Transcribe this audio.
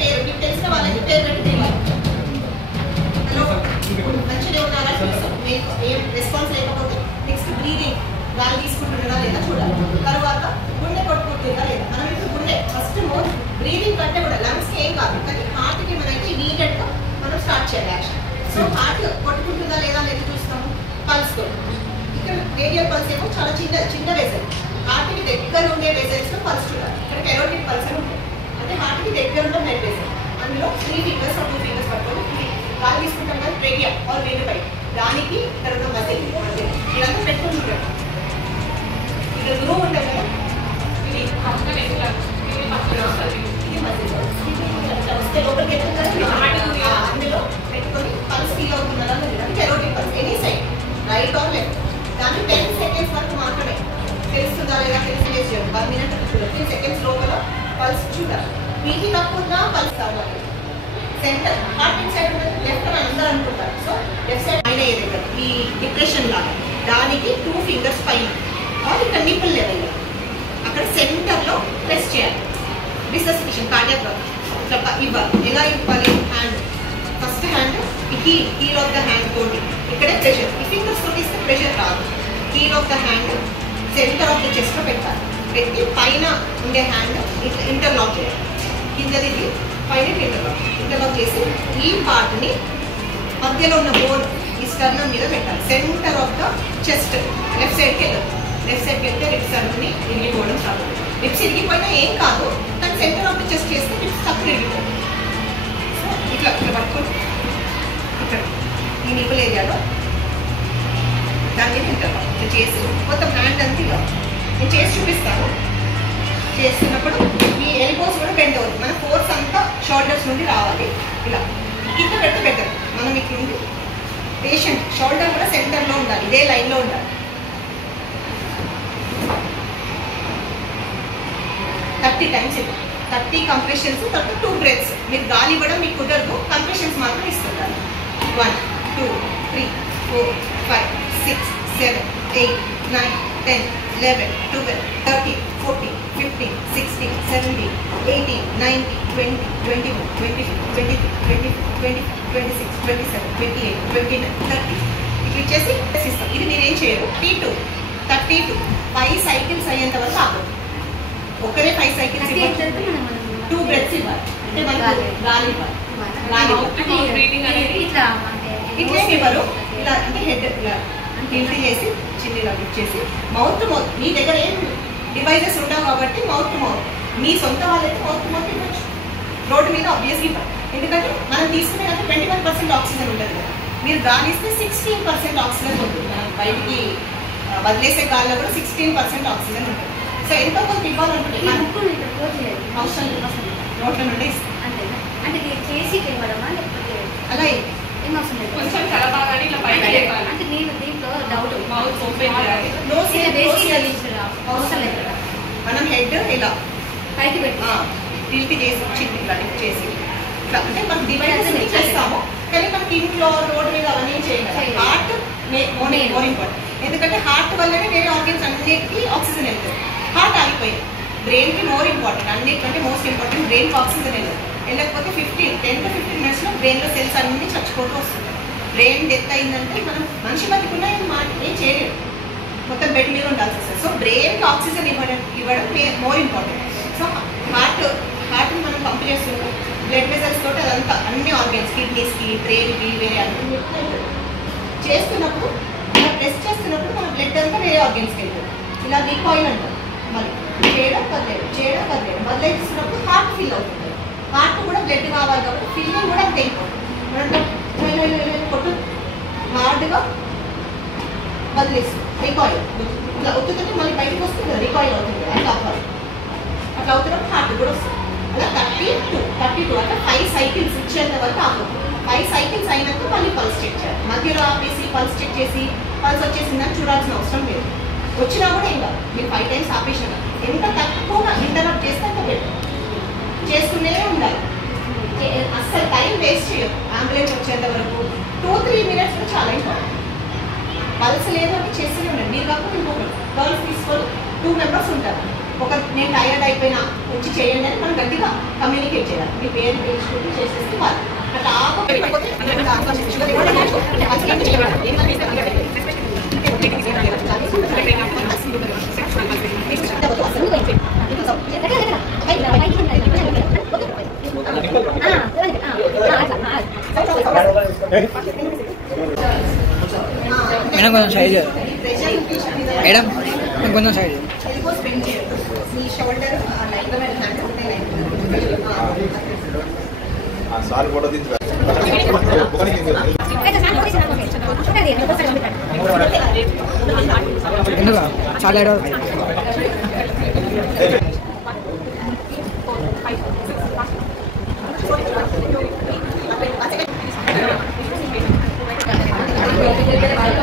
పేరు మీకు తెలిసిన వాళ్ళకి పేరు పెట్టి తెలియాలి. హలో మంచిగా ఉన్నారా చూస్తాం. మీకు ఏం రెస్పాన్స్ లేకపోతే నెక్స్ట్ బ్రీదింగ్ గాలి తీసుకుంటున్నారా లేదా చూడాలి. తర్వాత గుండె కొట్టుకుంటుందా లేదా. మనం ఇప్పుడు గుండె ఫస్ట్ బ్రీదింగ్ కంటే కూడా లంగ్స్కి ఏం కాదు, కానీ హార్ట్కి మనకి ఇమీడియట్గా మనం స్టార్ట్ చేయాలి యాక్షన్. సో హార్ట్ కొట్టుకుంటుందా లేదా అనేది చూస్తాము పల్స్ తో. ఇక్కడ రేడియల్ పల్స్ ఏమో చాలా చిన్న వెజల్, హార్ట్కి దగ్గర ఉండే వెజల్స్ లో పల్స్ చూడాలి. ఇక్కడ కెరోటిడ్ పల్స్ అని ఉంటాయి, అంటే హార్ట్కి దగ్గర ఉన్న బ్లడ్ వెజల్. అందులో 3 fingers or 2 fingers పట్టుకొని గాలి తీసుకుంటాం కదా రేడియా ఆర్ వేడి పై, దానికి ఇక్కడ ఉన్న మజిల్ ఇదంతా పెట్టుకొని చూడండి. ఇక్కడ గ్రూవ్ ఉంటుంది కదా, ఇది మజిల్ వస్తే లోపలికి వెళ్తుంది కదా, అందులో పెట్టుకొని పల్స్ ఫీల్ అవుతున్నారా లేదా. Carotid pulse any side, right are left. దాన్ని 10 seconds వరకు మాత్రమే తెలుస్తుందా లేదా తెలిసి 1 minute 15 seconds లోపల పల్స్ చూడాలి. మీకు తక్కువ పల్స్ కావాలి. Centre heart beat side left అని అందరూ అనుకుంటారు. సో లెఫ్ట్ సైడ్ పైన ఏదైతే ఈ డిప్రెషన్ లాగా దానికి 2 fingers పైన ఇక్కడ నిపుల్ లెవెల్లో అక్కడ సెంటర్లో ప్రెస్ చేయాలి. రిసస్సిటేషన్ కార్డియాక్ ఇవ్వాలి. ఎలా ఇవ్వాలి? Hand first hand heel of the hand తోటి ఇక్కడే ప్రెషర్, ఈ ఫింగర్స్ తోటి ఇస్తే ప్రెషర్ రాదు. Heel of the hand centre of the chest లో పెట్టాలి. పెట్టి పైన ఉండే హ్యాండ్ ఇట్లా ఇంటర్లాక్ చేయాలి. కిందది పైన ఇంటర్లాక్ చేసి ఈ పార్ట్ని మధ్యలో ఉన్న బోన్ ఈ స్టర్నమ్ మీద పెట్టాలి. Centre of the chest left సైడ్కి వెళ్ళదు. లెఫ్ట్ సైడ్కి వెళ్తే లిప్స్ అన్ని ఇరిగిపోవడం స్టార్ట్ అవుతుంది. లిప్స్ ఇరిగిపోయినా ఏం కాదు, కానీ సెంటర్ ఆఫ్ ద చెస్ట్ చేస్తే లిప్స్ తక్కువ ఇరిగిపోతుంది. సో ఇట్లా పట్టుకొని ఇక్కడ ఈ నిపుల్ ఏరియాలో దాన్ని ఇంటర్లాక్ ఇట్లా చేసి మొత్తం హ్యాండ్ అంతా ఇలా నేను చేసి చూపిస్తాను. చేస్తున్నప్పుడు మీ ఎల్బోస్ కూడా బెండ్ అవుతుంది. మన ఫోర్స్ అంతా షోల్డర్స్ నుండి రావాలి. ఇలా కింద పెడితే బెటర్. మనం ఇక్కడ నుండి పేషెంట్ షోల్డర్ కూడా సెంటర్లో ఉండాలి, ఇదే లైన్లో ఉండాలి. 30 times 30 కంప్రెషన్స్, తర్వాత 2 breaths. మీరు గాలి ఇవ్వడం మీకు కుదరదు, కంప్రెషన్స్ మాత్రం ఇస్తుంటారు. 1 2 3 4 5 6 7 8 9 10 11 12 13 14 15 16 17 18 19 20 21 22 23 24 25 26 27 28 29 30 ఇట్లా ఇచ్చేసి ఇస్తాం. ఇది మీరేం చేయరు. 32 5 cycles అయ్యేంత వరకు ఆపదు. ఒక్కరే 5 cycles ఇవ్వాలి. 2 breaths ఇవ్వాలి. అంటే మనకు గాలి ఇవ్వాలి. ఇట్లా ఇవ్వరు. ఇలా అంటే హెడ్ ఇలా టిల్ట్ చేసి చిన్నగా లిఫ్ట్ చేసి మౌత్ మీ దగ్గర ఏం డివైజెస్ ఉండవు కాబట్టి మౌత్ మీ సొంత వాళ్ళైతే మౌత్ ఇవ్వచ్చు. రోడ్డు మీద ఆబ్వియస్లీ ఇవ్వాలి. ఎందుకంటే మనం తీసుకునే అంటే 21% ఆక్సిజన్ ఉంటుంది కదా, మీరు గాలి ఇస్తే 16% ఆక్సిజన్ ఉంటుంది. మనం బయటికి వదిలేసే గాలిలో కూడా 16% ఆక్సిజన్ ఉంటుంది. సో ఎంతో కొంత ఇవ్వాలనుకుంటే అవసరం రోడ్ల నుండి అలా కొంచెం కలపాలని ఇలా పైన అంటే నేను దీంట్లో డౌట్ మౌత్ ఓపెన్ మనం హెడ్ ఇలా పైకి పెట్టి టిల్ట్ చేసి చిన్న లిఫ్ట్ చేసి ఇట్లా అంటే మనం డివైజెస్ చేస్తాము, కానీ మనకి ఇంట్లో రోడ్డు మీద అవన్నీ చేయాలి. Heart more important. ఎందుకంటే హార్ట్ వల్లనే వేరే ఆర్గన్స్ అన్నిటికీ ఆక్సిజన్ వెళ్తుంది. హార్ట్ ఆగిపోయింది. బ్రెయిన్కి మోర్ ఇంపార్టెంట్, అన్నిటికంటే మోస్ట్ ఇంపార్టెంట్ బ్రెయిన్కి ఆక్సిజన్ వెళ్ళకపోతే 10 to 15 minutes బ్రెయిన్లో సెల్స్ అన్ని చచ్చిపోతూ వస్తుంది. బ్రెయిన్ డెత్ అయిందంటే మనం మనిషి బతికున్నా ఏం చేయలేదు, మొత్తం బెడ్ మీద ఉండాల్సి వస్తుంది. సో బ్రెయిన్కి ఆక్సిజన్ ఇవ్వడం మోర్ ఇంపార్టెంట్. సో హార్ట్ని మనం పంప్ చేస్తున్నాం బ్లడ్ వెజల్స్ తోటి, అదంతా అన్ని ఆర్గన్స్ కిడ్నీస్కి బ్రెయిన్కి వేరే అన్ని చేస్తున్నప్పుడు ఇలా ప్రెస్ చేస్తున్నప్పుడు మన బ్లడ్ అంతా వేరే ఆర్గన్స్కి వెళ్తుంది. ఇలా రీకాయిల్ అంటారు. మళ్ళీ చేయడం పర్లేదు బదిలేస్తున్నప్పుడు హార్ట్ ఫిల్ అవుతుంది. హార్ట్ కూడా బ్లడ్ కావాలి కాబట్టి ఫిల్లింగ్ కూడా అంతే ఇంపార్టెంట్. కొట్టు హార్డ్గా వదిలేస్తుంది. రీకాయిల్ ఇట్లా ఒత్తుతుంటే మళ్ళీ బయటకు వస్తుంది కదా, రీకాయిల్ అవుతుంది కదా, అట్లా అవ్వాలి. అట్లా అవుతున్నప్పుడు హార్ట్ కూడా వస్తుంది. అలా 32 అంటే 5 cycles ఇచ్చేంత వరకు ఆపదు. 5 cycles అయినాక మళ్ళీ పల్స్ చెక్ చేయాలి. మధ్యలో ఆపేసి పల్స్ చెక్ చేసి పల్స్ వచ్చేసిందని చూడాల్సిన అవసరం లేదు. వచ్చినా కూడా ఏం కాదు, మీరు 5 times ఆపేసిన ఎంత తక్కువగా ఇంటరప్ట్ చేస్తే అంత బెటర్. చేస్తూనే ఉండాలి, అస్సలు టైం వేస్ట్ చేయదు. అంబులెన్స్ వచ్చేంత వరకు 2-3 minutes చాలా ఇంపార్టెంట్. పల్స్ లేదు అంటే చేస్తూనే ఉండండి. మీరు కాకుండా ఇంకొకటి గర్ల్స్ తీసుకొని 2 members ఉంటారు. ఒక నేను టైర్డ్ అయిపోయినా వచ్చి చేయండి అని మనం గట్టిగా కమ్యూనికేట్ చేయాలి. మీ పేరు పిలుచుకుంటూ చేసేసి వాళ్ళు అట్లా మేడం కొంచెం సైజ్ మేడం కొంచెం సైజ్ మీ షోల్డర్ లైన్గా వెళ్ళినట్టు సార్ ఫోటో తీసి ఎందుకు చాలా Thank you.